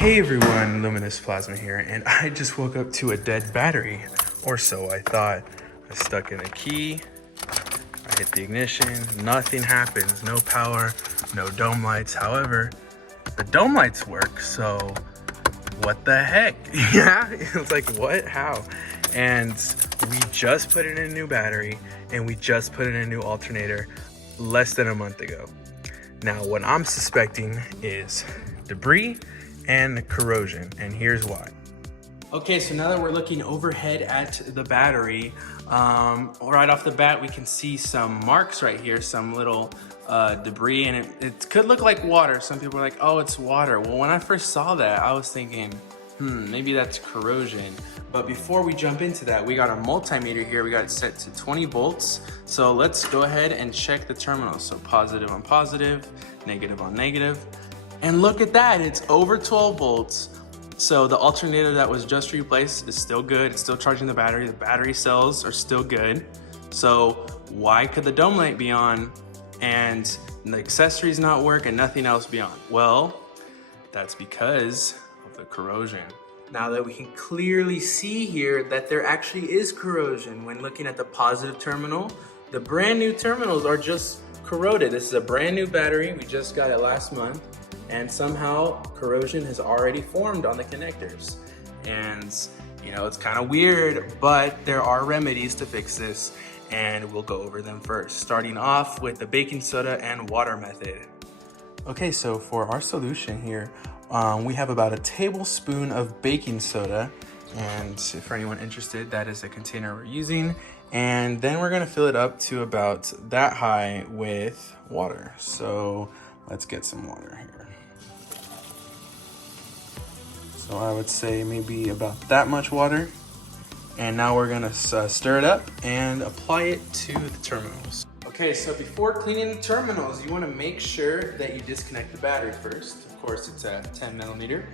Hey everyone, Luminous Plasma here, and I just woke up to a dead battery, or so I thought. I stuck in a key, I hit the ignition, nothing happens, no power, no dome lights. However, the dome lights work, so what the heck? Yeah, it's like what, how? And we just put in a new battery, and we just put in a new alternator less than a month ago. Now, what I'm suspecting is debris and corrosion, and here's why. Okay, so now that we're looking overhead at the battery, right off the bat, we can see some marks right here, some little debris, and it could look like water. Some people are like, oh, it's water. Well, when I first saw that, I was thinking, maybe that's corrosion. But before we jump into that, we got a multimeter here. We got it set to 20 volts. So let's go ahead and check the terminals. So positive on positive, negative on negative. And look at that, it's over 12 volts. So the alternator that was just replaced is still good. It's still charging the battery. The battery cells are still good. So why could the dome light be on and the accessories not work and nothing else be on? Well, that's because of the corrosion. Now that we can clearly see here that there actually is corrosion when looking at the positive terminal, the brand new terminals are just corroded. This is a brand new battery. We just got it last month. And somehow corrosion has already formed on the connectors. And you know, it's kind of weird, but there are remedies to fix this, and we'll go over them first, starting off with the baking soda and water method. Okay, so for our solution here, we have about a tablespoon of baking soda, and if for anyone interested, that is the container we're using. And then we're gonna fill it up to about that high with water. So let's get some water here. So I would say maybe about that much water. And now we're gonna stir it up and apply it to the terminals. Okay, so before cleaning the terminals, you wanna make sure that you disconnect the battery first. Of course, it's a 10 millimeter.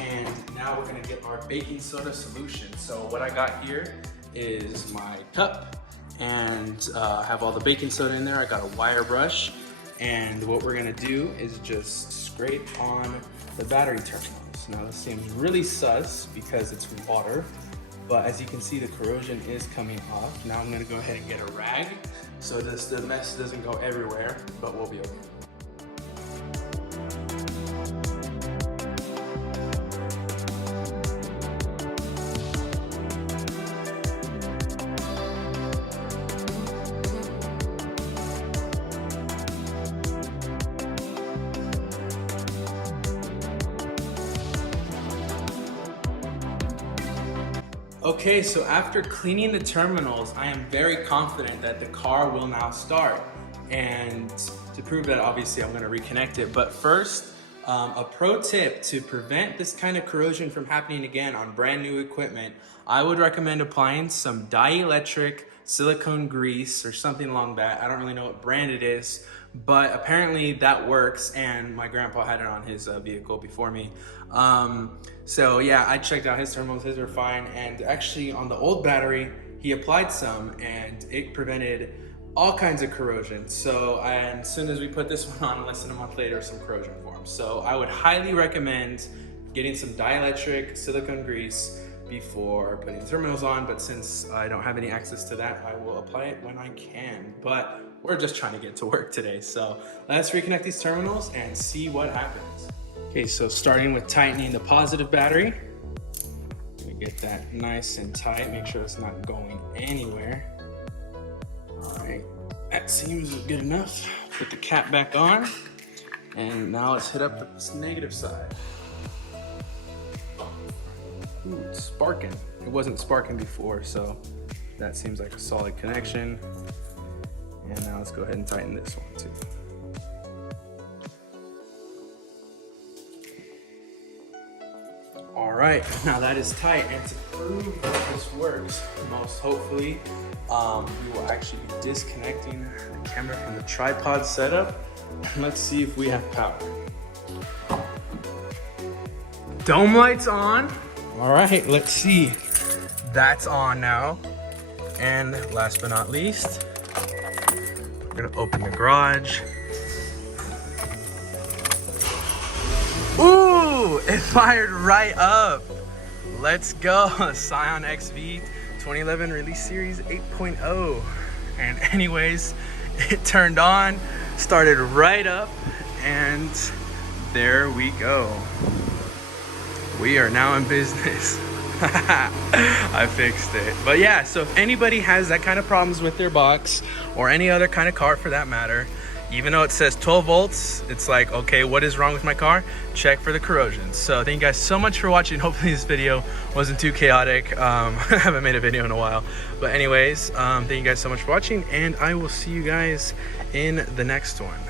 And now we're gonna get our baking soda solution. So what I got here is my cup, and I have all the baking soda in there. I got a wire brush. And what we're gonna do is just scrape on the battery terminals. Now this seems really sus because it's water, but as you can see, the corrosion is coming off. Now I'm gonna go ahead and get a rag so the mess doesn't go everywhere, but we'll be okay. Okay, so after cleaning the terminals, I am very confident that the car will now start. And to prove that, obviously, I'm gonna reconnect it. But first, a pro tip to prevent this kind of corrosion from happening again on brand new equipment, I would recommend applying some dielectric silicone grease or something along that. I don't really know what brand it is, but apparently that works, and my grandpa had it on his vehicle before me. So yeah, I checked out his terminals, his were fine, and actually on the old battery, he applied some and it prevented all kinds of corrosion. So and as soon as we put this one on, less than a month later, some corrosion formed. So I would highly recommend getting some dielectric silicone grease before putting the terminals on, but since I don't have any access to that, I will apply it when I can. But we're just trying to get to work today. So let's reconnect these terminals and see what happens. Okay, so starting with tightening the positive battery. We get that nice and tight, make sure it's not going anywhere. All right, that seems good enough. Put the cap back on, and now let's hit up this negative side. Ooh, it's sparking. It wasn't sparking before, so that seems like a solid connection. And now let's go ahead and tighten this one too. All right, now that is tight, and to prove that this works, most hopefully, we will actually be disconnecting the camera from the tripod setup. Let's see if we have power. Dome lights on. All right, let's see. That's on now. And last but not least, we're gonna open the garage. Ooh! Ooh, it fired right up. Let's go. Scion XV 2011 release series 8.0. And anyways, it turned on, started right up, and there we go. We are now in business. I fixed it. But yeah, so if anybody has that kind of problems with their box, or any other kind of car for that matter, even though it says 12 volts, it's like, okay, what is wrong with my car? Check for the corrosion. So thank you guys so much for watching. Hopefully this video wasn't too chaotic. I haven't made a video in a while. But anyways, thank you guys so much for watching, and I will see you guys in the next one.